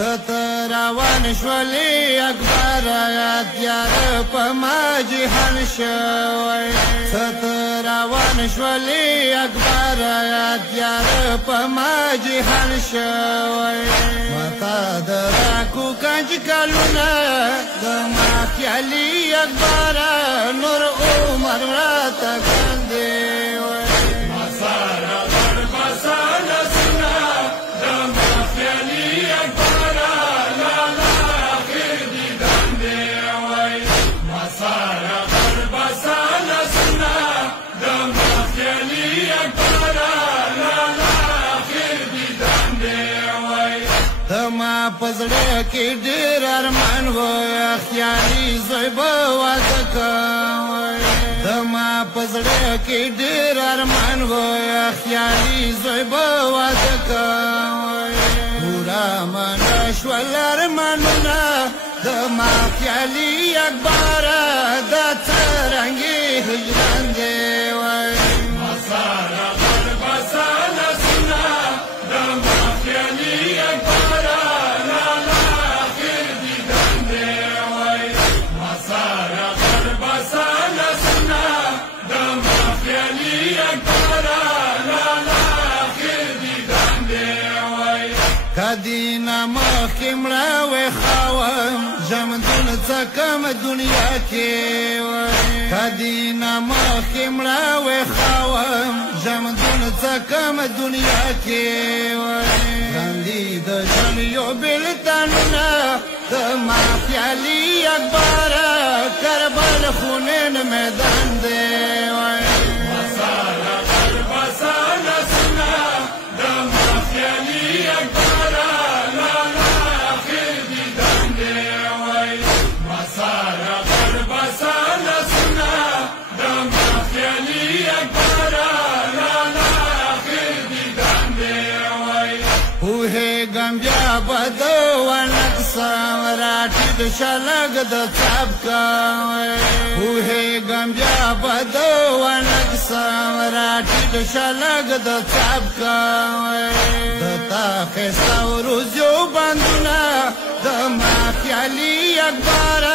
ستروان شولي اکبر یار په ما جهان شوی ستروان شولي اکبر یار په ما جهان شوی متا دراکو کنج کلونه د ما خیالي اکبر نور عمر راته کاندي ما پزړه کې ډېر ارمان و خیالي زوی به واده کوي ما پزړه کې ډېر ارمان و خیالي زوی به واده کوي پورا من شول ارمانونه د ما خیالي اکبر د څرنګي هجران دی وای مساره بسانه سنا د ما خیالي اکبر کدینا مخکې مړه وې خاوم ژمندون څه کم دنیا کې وای کدینا مخکې مړه وې خاوم ژمندون څه کم دنیا کې وای ګاندي د ژوند یو بېلتانونه د ما خیالي اکبر کربل خونین میدان دی وای بیا بده ونکسم راټیټ شلګ د چاپ کوي پوهېږم بیا بده ونکسم راټیټ شلګ د چاپ کوي د تا ښایسته وروځو بندونه د ما خیالي اکبر